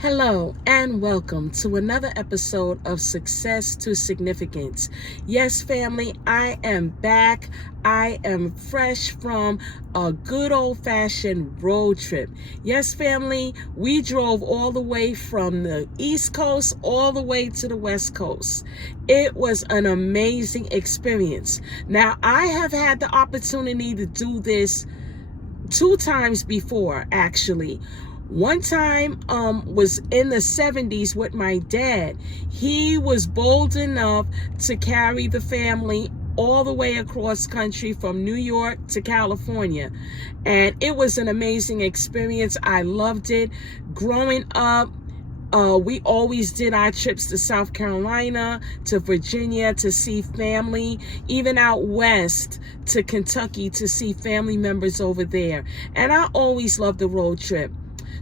Hello and welcome to another episode of Success to Significance. Yes, family, I am back. I am fresh from a good old-fashioned road trip. Yes, family, we drove all the way from the East Coast all the way to the West Coast. It was an amazing experience. Now, I have had the opportunity to do this 2 times before, actually. One time was in the 70s with my dad. He was bold enough to carry the family all the way across country from New York to California. And it was an amazing experience. I loved it. Growing up, we always did our trips to South Carolina, to Virginia to see family, even out west to Kentucky to see family members over there. And I always loved the road trip.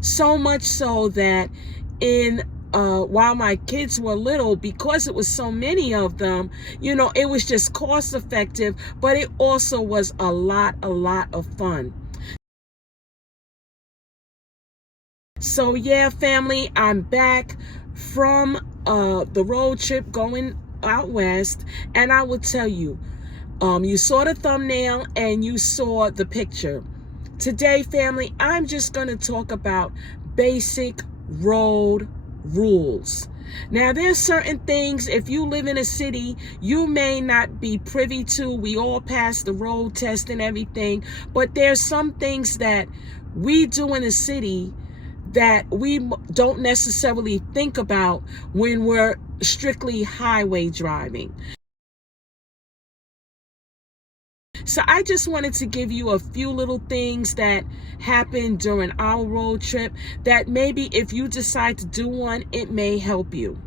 So much so that while my kids were little, because it was so many of them, it was just cost effective, but it also was a lot of fun. So yeah, family, I'm back from the road trip going out west, and I will tell you, you saw the thumbnail and you saw the picture. Today, family, I'm just going to talk about basic road rules. Now, there's certain things, if you live in a city, you may not be privy to. We all pass the road test and everything, but there's some things that we do in a city that we don't necessarily think about when we're strictly highway driving. So I just wanted to give you a few little things that happened during our road trip that maybe if you decide to do one, it may help you.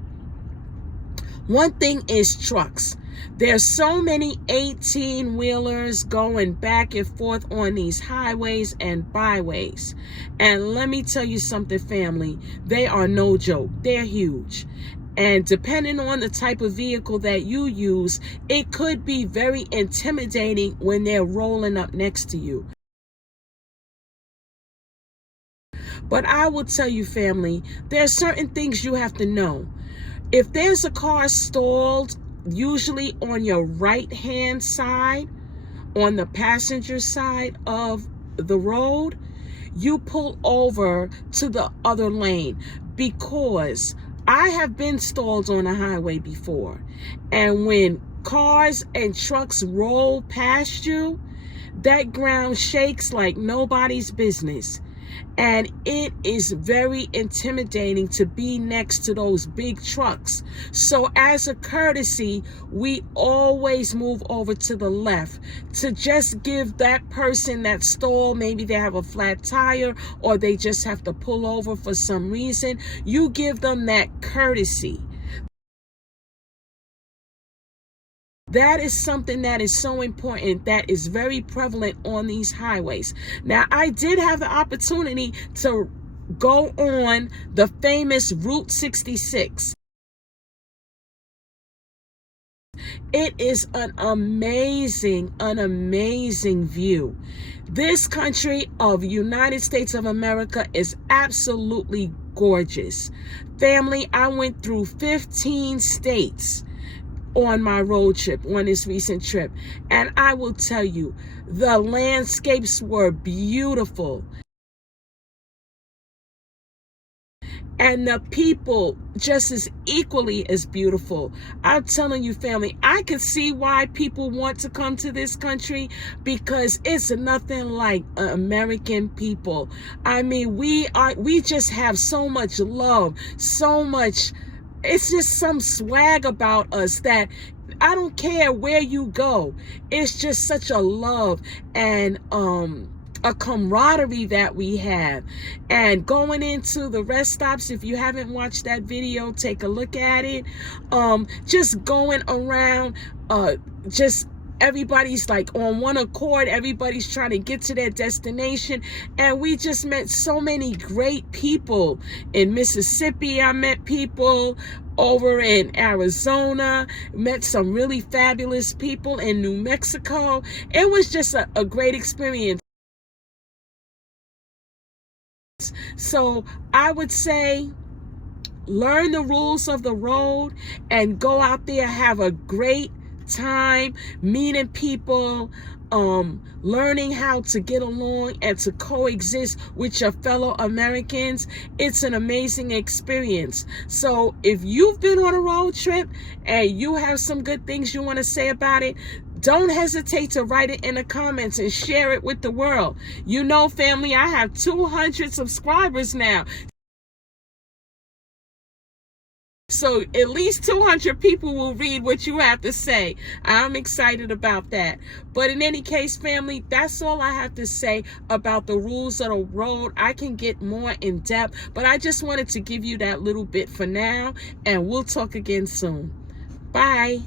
One thing is trucks. There's so many 18-wheelers going back and forth on these highways and byways. And let me tell you something, family, they are no joke. They're huge. And depending on the type of vehicle that you use, it could be very intimidating when they're rolling up next to you. But I will tell you, family, there are certain things you have to know. If there's a car stalled, usually on your right-hand side, on the passenger side of the road, you pull over to the other lane, because I have been stalled on a highway before, and when cars and trucks roll past you, that ground shakes like nobody's business. And it is very intimidating to be next to those big trucks. So as a courtesy, we always move over to the left to just give that person that stalled, maybe they have a flat tire or they just have to pull over for some reason. You give them that courtesy. That is something that is so important, that is very prevalent on these highways. Now, I did have the opportunity to go on the famous Route 66. It is an amazing view. This country of United States of America is absolutely gorgeous. Family, I went through 15 states on my road trip, on this recent trip. And I will tell you, the landscapes were beautiful. And the people just as equally as beautiful. I'm telling you, family, I can see why people want to come to this country, because it's nothing like American people. I mean, we just have so much love, so much. It's just some swag about us that I don't care where you go. It's just such a love and a camaraderie that we have. And going into the rest stops, if you haven't watched that video, take a look at it. Just going around, just everybody's like on one accord. Everybody's trying to get to their destination. And we just met so many great people. In Mississippi, I met people. Over in Arizona, met some really fabulous people. In New Mexico, it was just a great experience. So I would say learn the rules of the road, and go out there, have a great time meeting people, learning how to get along and to coexist with your fellow Americans. It's an amazing experience. So if you've been on a road trip and you have some good things you want to say about it, don't hesitate to write it in the comments and share it with the world. You know, family, I have 200 subscribers now. So at least 200 people will read what you have to say. I'm excited about that. But in any case, family, that's all I have to say about the rules of the road. I can get more in depth, but I just wanted to give you that little bit for now, and we'll talk again soon. Bye.